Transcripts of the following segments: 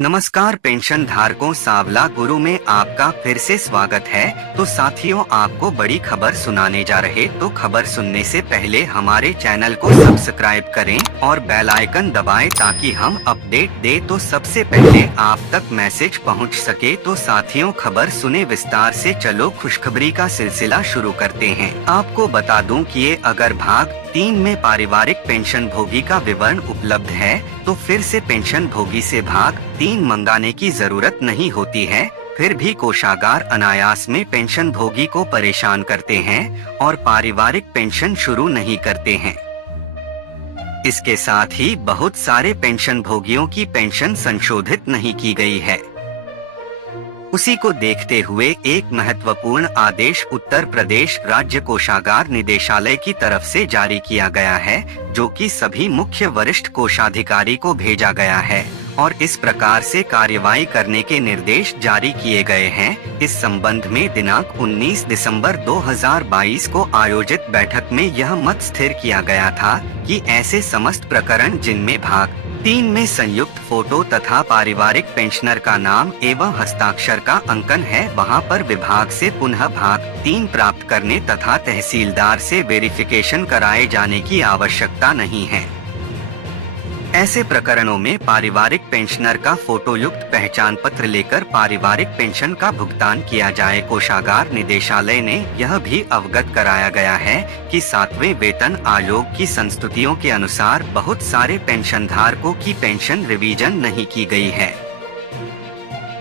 नमस्कार पेंशन धारकों, सांवला गुरु में आपका फिर से स्वागत है। तो साथियों, आपको बड़ी खबर सुनाने जा रहे। तो खबर सुनने से पहले हमारे चैनल को सब्सक्राइब करें और बेल आइकन दबाएं ताकि हम अपडेट दे तो सबसे पहले आप तक मैसेज पहुंच सके। तो साथियों, खबर सुने विस्तार से। चलो खुशखबरी का सिलसिला शुरू करते हैं। आपको बता दूं कि ये अगर भाग 3 में पारिवारिक पेंशन भोगी का विवरण उपलब्ध है तो फिर से पेंशन भोगी से भाग 3 मंगाने की जरूरत नहीं होती है। फिर भी कोषागार अनायास में पेंशन भोगी को परेशान करते हैं और पारिवारिक पेंशन शुरू नहीं करते हैं। इसके साथ ही बहुत सारे पेंशन भोगियों की पेंशन संशोधित नहीं की गई है। उसी को देखते हुए एक महत्वपूर्ण आदेश उत्तर प्रदेश राज्य कोषागार निदेशालय की तरफ से जारी किया गया है, जो कि सभी मुख्य वरिष्ठ कोषाधिकारी को भेजा गया है और इस प्रकार से कार्यवाही करने के निर्देश जारी किए गए हैं। इस संबंध में दिनांक 19 दिसंबर 2022 को आयोजित बैठक में यह मत स्थिर किया गया था कि ऐसे समस्त प्रकरण जिनमें भाग 3 में संयुक्त फोटो तथा पारिवारिक पेंशनर का नाम एवं हस्ताक्षर का अंकन है, वहां पर विभाग से पुनः भाग 3 प्राप्त करने तथा तहसीलदार से वेरिफिकेशन कराए जाने की आवश्यकता नहीं है। ऐसे प्रकरणों में पारिवारिक पेंशनर का फोटो युक्त पहचान पत्र लेकर पारिवारिक पेंशन का भुगतान किया जाए। कोषागार निदेशालय ने यह भी अवगत कराया गया है कि 7वें वेतन आयोग की संस्तुतियों के अनुसार बहुत सारे पेंशन धारकों की पेंशन रिवीजन नहीं की गई है।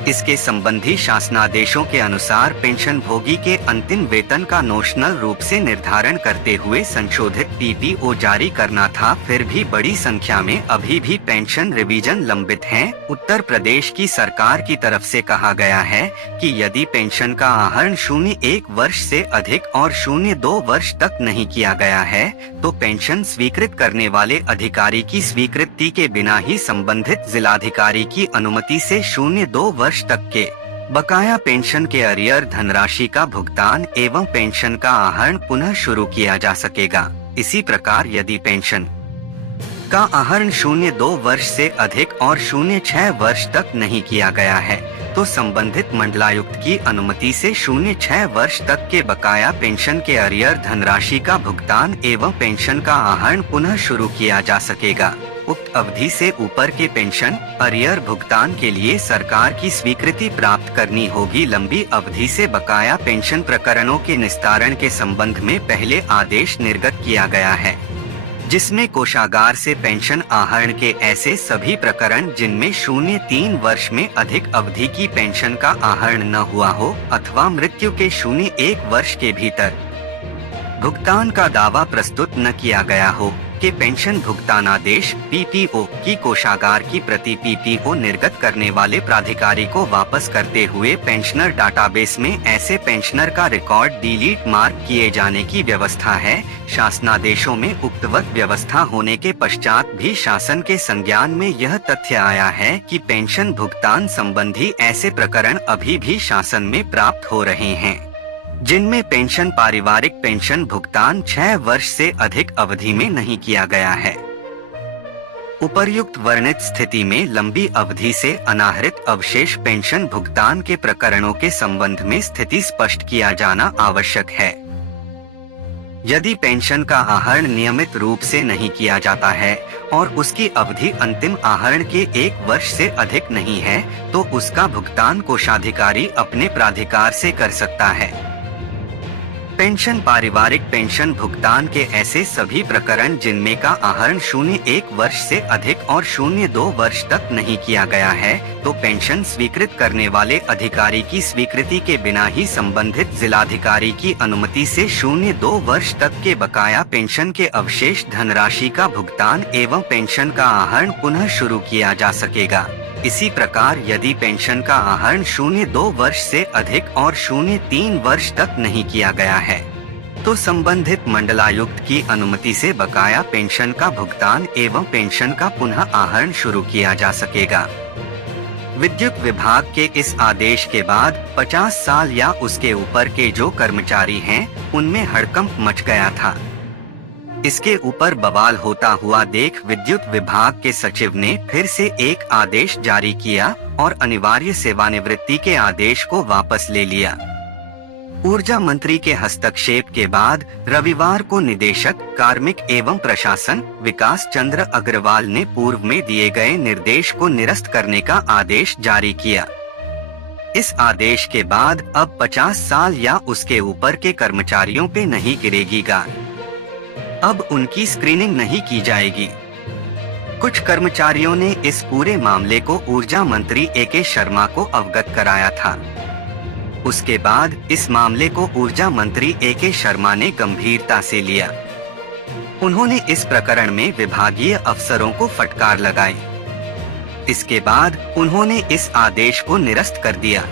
इसके संबंधी शासनादेशों के अनुसार पेंशन भोगी के अंतिम वेतन का नोशनल रूप से निर्धारण करते हुए संशोधित पीपीओ जारी करना था। फिर भी बड़ी संख्या में अभी भी पेंशन रिवीजन लंबित हैं। उत्तर प्रदेश की सरकार की तरफ से कहा गया है कि यदि पेंशन का आहरण 0.1 वर्ष से अधिक और 0.2 वर्ष तक नहीं किया गया है तो पेंशन स्वीकृत करने वाले अधिकारी की स्वीकृति के बिना ही संबंधित जिलाधिकारी की अनुमति से 0.2 वर्ष तक के बकाया पेंशन के अरियर धनराशि का भुगतान एवं पेंशन का आहरण पुनः शुरू किया जा सकेगा। इसी प्रकार यदि पेंशन का आहरण 0.2 वर्ष से अधिक और 0.6 वर्ष तक नहीं किया गया है तो संबंधित मंडलायुक्त की अनुमति से 0.6 वर्ष तक के बकाया पेंशन के अरियर धनराशि का भुगतान एवं पेंशन का आहरण पुनः शुरू किया जा सकेगा। उक्त अवधि से ऊपर के पेंशन अरियर भुगतान के लिए सरकार की स्वीकृति प्राप्त करनी होगी। लंबी अवधि से बकाया पेंशन प्रकरणों के निस्तारण के संबंध में पहले आदेश निर्गत किया गया है, जिसमें कोषागार से पेंशन आहरण के ऐसे सभी प्रकरण जिनमें 0.3 वर्ष में अधिक अवधि की पेंशन का आहरण न हुआ हो अथवा मृत्यु के 0.1 वर्ष के भीतर भुगतान का दावा प्रस्तुत न किया गया हो के पेंशन भुगतानादेश पीपीओ की कोषागार की प्रति पीपीओ निर्गत करने वाले प्राधिकारी को वापस करते हुए पेंशनर डाटाबेस में ऐसे पेंशनर का रिकॉर्ड डिलीट मार्क किए जाने की व्यवस्था है। शासनादेशों में उक्तवत व्यवस्था होने के पश्चात भी शासन के संज्ञान में यह तथ्य आया है कि पेंशन भुगतान संबंधी ऐसे प्रकरण अभी भी शासन में प्राप्त हो रहे हैं जिनमें पेंशन पारिवारिक पेंशन भुगतान 6 वर्ष से अधिक अवधि में नहीं किया गया है। उपर्युक्त वर्णित स्थिति में लंबी अवधि से अनाहृत अवशेष पेंशन भुगतान के प्रकरणों के संबंध में स्थिति स्पष्ट किया जाना आवश्यक है। यदि पेंशन का आहरण नियमित रूप से नहीं किया जाता है और उसकी अवधि अंतिम आहरण के 1 वर्ष से अधिक नहीं है तो उसका भुगतान कोषाधिकारी अपने प्राधिकार से कर सकता है। पेंशन पारिवारिक पेंशन भुगतान के ऐसे सभी प्रकरण जिनमें का आहरण 0.1 वर्ष से अधिक और 0.2 वर्ष तक नहीं किया गया है तो पेंशन स्वीकृत करने वाले अधिकारी की स्वीकृति के बिना ही संबंधित जिलाधिकारी की अनुमति से 0.2 वर्ष तक के बकाया पेंशन के अवशेष धनराशि का भुगतान एवं पेंशन का आहरण पुनः शुरू किया जा सकेगा। इसी प्रकार यदि पेंशन का आहरण 0.2 वर्ष से अधिक और 0.3 वर्ष तक नहीं किया गया है तो संबंधित मंडलायुक्त की अनुमति से बकाया पेंशन का भुगतान एवं पेंशन का पुनः आहरण शुरू किया जा सकेगा। विद्युत विभाग के इस आदेश के बाद 50 साल या उसके ऊपर के जो कर्मचारी हैं उनमें हड़कंप मच गया था। इसके ऊपर बवाल होता हुआ देख विद्युत विभाग के सचिव ने फिर से एक आदेश जारी किया और अनिवार्य सेवानिवृत्ति के आदेश को वापस ले लिया। ऊर्जा मंत्री के हस्तक्षेप के बाद रविवार को निदेशक कार्मिक एवं प्रशासन विकास चंद्र अग्रवाल ने पूर्व में दिए गए निर्देश को निरस्त करने का आदेश जारी किया। इस आदेश के बाद अब 50 साल या उसके ऊपर के कर्मचारियों पे नहीं गिरेगी गाज। अब उनकी स्क्रीनिंग नहीं की जाएगी। कुछ कर्मचारियों ने इस पूरे मामले को ऊर्जा मंत्री ए.के. शर्मा को अवगत कराया था। उसके बाद इस मामले को ऊर्जा मंत्री ए.के. शर्मा ने गंभीरता से लिया। उन्होंने इस प्रकरण में विभागीय अफसरों को फटकार लगाई। इसके बाद उन्होंने इस आदेश को निरस्त कर दिया।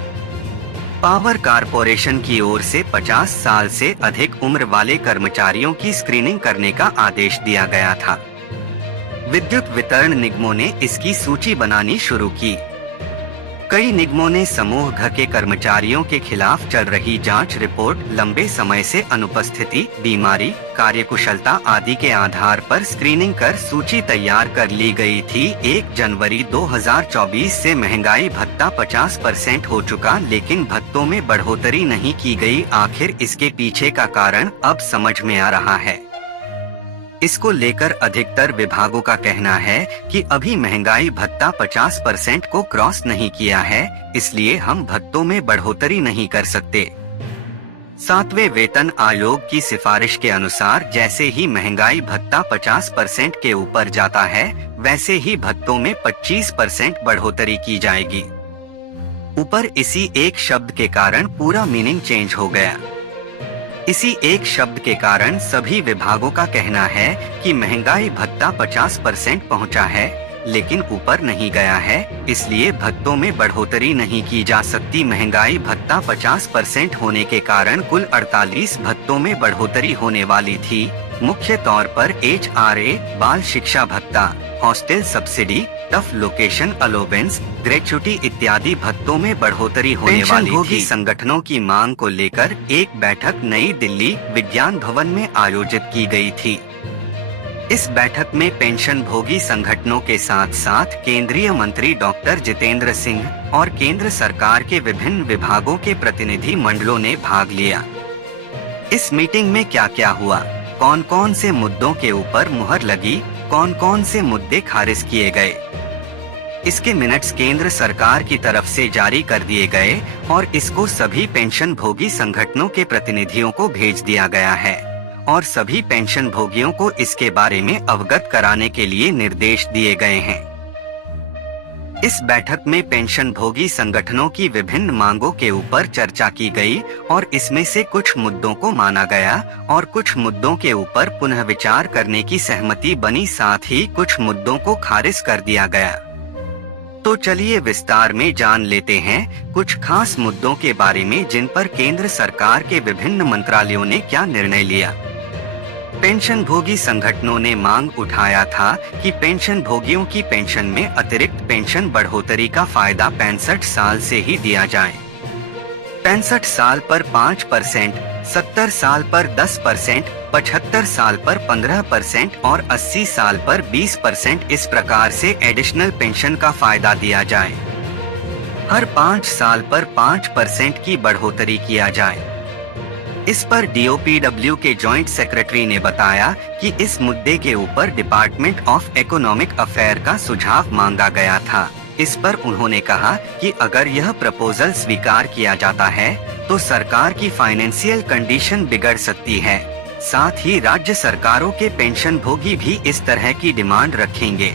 पावर कारपोरेशन की ओर से 50 साल से अधिक उम्र वाले कर्मचारियों की स्क्रीनिंग करने का आदेश दिया गया था। विद्युत वितरण निगमों ने इसकी सूची बनानी शुरू की। कई निगमों ने समूह घ के कर्मचारियों के खिलाफ चल रही जांच रिपोर्ट, लंबे समय से अनुपस्थिति, बीमारी, कार्यकुशलता आदि के आधार पर स्क्रीनिंग कर सूची तैयार कर ली गई थी। 1 जनवरी 2024 से महंगाई भत्ता 50% हो चुका, लेकिन भत्तों में बढ़ोतरी नहीं की गई। आखिर इसके पीछे का कारण अब समझ में आ रहा है। इसको लेकर अधिकतर विभागों का कहना है कि अभी महंगाई भत्ता 50% को क्रॉस नहीं किया है, इसलिए हम भत्तों में बढ़ोतरी नहीं कर सकते। 7वें वेतन आयोग की सिफारिश के अनुसार जैसे ही महंगाई भत्ता 50% के ऊपर जाता है, वैसे ही भत्तों में 25% बढ़ोतरी की जाएगी। ऊपर इसी एक शब्द के कारण पूरा मीनिंग चेंज हो गया। इसी एक शब्द के कारण सभी विभागों का कहना है कि महंगाई भत्ता 50% पहुंचा है, लेकिन ऊपर नहीं गया है, इसलिए भत्तों में बढ़ोतरी नहीं की जा सकती। महंगाई भत्ता 50% होने के कारण कुल 48 भत्तों में बढ़ोतरी होने वाली थी। मुख्य तौर पर HRA, बाल शिक्षा भत्ता, hostel subsidy, tough location allowance, gratuity इत्यादि भत्तों में बढ़ोतरी होने वाली थी। संगठनों की मांग को लेकर एक बैठक नई दिल्ली विज्ञान भवन में आयोजित की गई थी। इस बैठक में पेंशन भोगी संगठनों के साथ साथ केंद्रीय मंत्री डॉक्टर जितेंद्र सिंह और केंद्र सरकार के विभिन्न विभागों के प्रतिनिधि मंडलों ने भाग लिया। इस मीटिंग में क्या क्या हुआ, कौन कौन से मुद्दों के ऊपर मुहर लगी, कौन कौन से मुद्दे खारिज किए गए, इसके मिनट्स केंद्र सरकार की तरफ से जारी कर दिए गए और इसको सभी पेंशन भोगी संगठनों के प्रतिनिधियों को भेज दिया गया है और सभी पेंशन भोगियों को इसके बारे में अवगत कराने के लिए निर्देश दिए गए हैं। इस बैठक में पेंशन भोगी संगठनों की विभिन्न मांगों के ऊपर चर्चा की गई और इसमें से कुछ मुद्दों को माना गया और कुछ मुद्दों के ऊपर पुनः विचार करने की सहमति बनी, साथ ही कुछ मुद्दों को खारिज कर दिया गया। तो चलिए विस्तार में जान लेते हैं कुछ खास मुद्दों के बारे में जिन पर केंद्र सरकार के विभिन्न मंत्रालयों ने क्या निर्णय लिया। पेंशन भोगी संगठनों ने मांग उठाया था कि पेंशन भोगियों की पेंशन में अतिरिक्त पेंशन बढ़ोतरी का फायदा 65 साल से ही दिया जाए। 65 साल पर 5%, 70 साल पर 10%, 75 साल पर 15% और 80 साल पर 20% इस प्रकार से एडिशनल पेंशन का फायदा दिया जाए। हर 5 साल पर 5% की बढ़ोतरी किया जाए। इस पर DOPW के जॉइंट सेक्रेटरी ने बताया कि इस मुद्दे के ऊपर डिपार्टमेंट ऑफ इकोनॉमिक अफेयर का सुझाव मांगा गया था। इस पर उन्होंने कहा कि अगर यह प्रपोजल स्वीकार किया जाता है तो सरकार की फाइनेंशियल कंडीशन बिगड़ सकती है। साथ ही राज्य सरकारों के पेंशन भोगी भी इस तरह की डिमांड रखेंगे,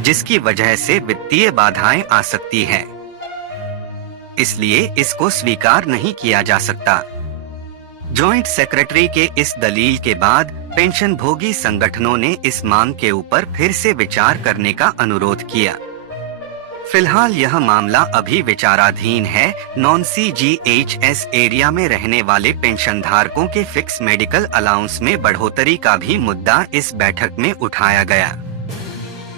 जिसकी वजह से वित्तीय बाधाएं आ सकती है। इसलिए इसको स्वीकार नहीं किया जा सकता। जॉइंट सेक्रेटरी के इस दलील के बाद पेंशन भोगी संगठनों ने इस मांग के ऊपर फिर से विचार करने का अनुरोध किया। फिलहाल यह मामला अभी विचाराधीन है। नॉन CGHS एरिया में रहने वाले पेंशन धारकों के फिक्स मेडिकल अलाउंस में बढ़ोतरी का भी मुद्दा इस बैठक में उठाया गया।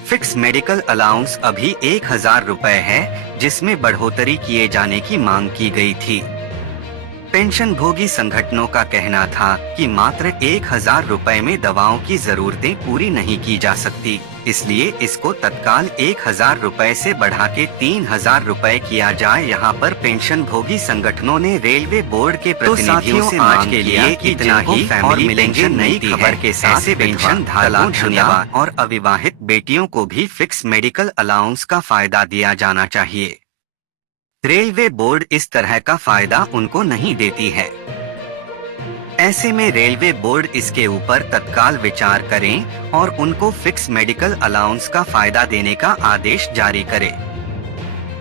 फिक्स मेडिकल अलाउंस अभी 1000 रुपए है, जिसमें बढ़ोतरी किए जाने की मांग की गई थी। पेंशन भोगी संगठनों का कहना था कि मात्र 1000 रुपए में दवाओं की जरूरतें पूरी नहीं की जा सकती, इसलिए इसको तत्काल 1000 रुपए से बढ़ा के 3000 रुपए किया जाए। यहाँ पर पेंशन भोगी संगठनों ने रेलवे बोर्ड के प्रतिनिधियों से आज के लिए इतना ही फैमिली पेंशन नई खबर के साथ पेंशन धारकों और अविवाहित बेटियों को भी फिक्स मेडिकल अलाउंस का फायदा दिया जाना चाहिए। रेलवे बोर्ड इस तरह का फायदा उनको नहीं देती है। ऐसे में रेलवे बोर्ड इसके ऊपर तत्काल विचार करें और उनको फिक्स मेडिकल अलाउंस का फायदा देने का आदेश जारी करे।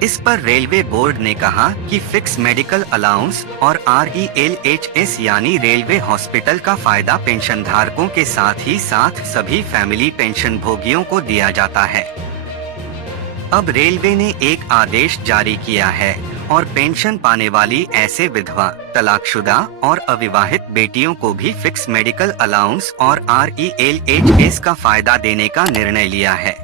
इस पर रेलवे बोर्ड ने कहा कि फिक्स मेडिकल अलाउंस और RELHS यानी रेलवे हॉस्पिटल का फायदा पेंशन धारकों के साथ ही साथ सभी फैमिली पेंशन भोगियों को दिया जाता है। अब रेलवे ने एक आदेश जारी किया है और पेंशन पाने वाली ऐसे विधवा, तलाकशुदा और अविवाहित बेटियों को भी फिक्स मेडिकल अलाउंस और RELHS का फायदा देने का निर्णय लिया है।